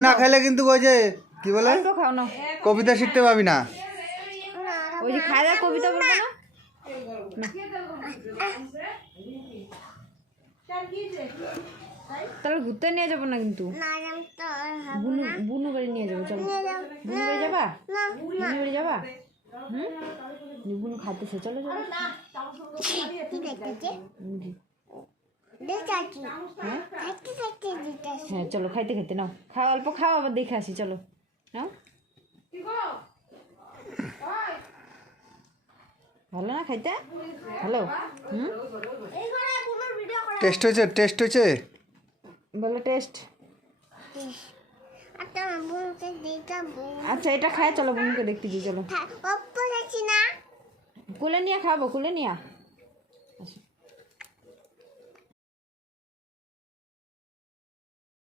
না খাইলে কিন্তু ওই যে কি বলে অল্প খাও না, কবিতা শিখতে পাবি না। ওই যে খায় কবিতা বলবে না। তাহলে ঘুরতে নিয়ে যাবো না কিন্তু, বুনু বুনু বাড়ি নিয়ে যাবো। চলো বুনু বাড়ি যাবা, বুনু বাড়ি যাবা। বুনু খাইতেছে, চলো চলো। হ্যাঁ চলো খাইতে খাইতে নাও, খাও অল্প খাও, আবার দেখে আসি। চলো নাও। ভালো না খাইতে? ভালো। টেস্ট হয়েছে, টেস্ট হয়েছে, বলো টেস্ট। আচ্ছা এটা খায়, চলো বোনকে দেখতে দিই। চলো কোলে নিয়ে খাবো, কোলে নিয়ে আসো।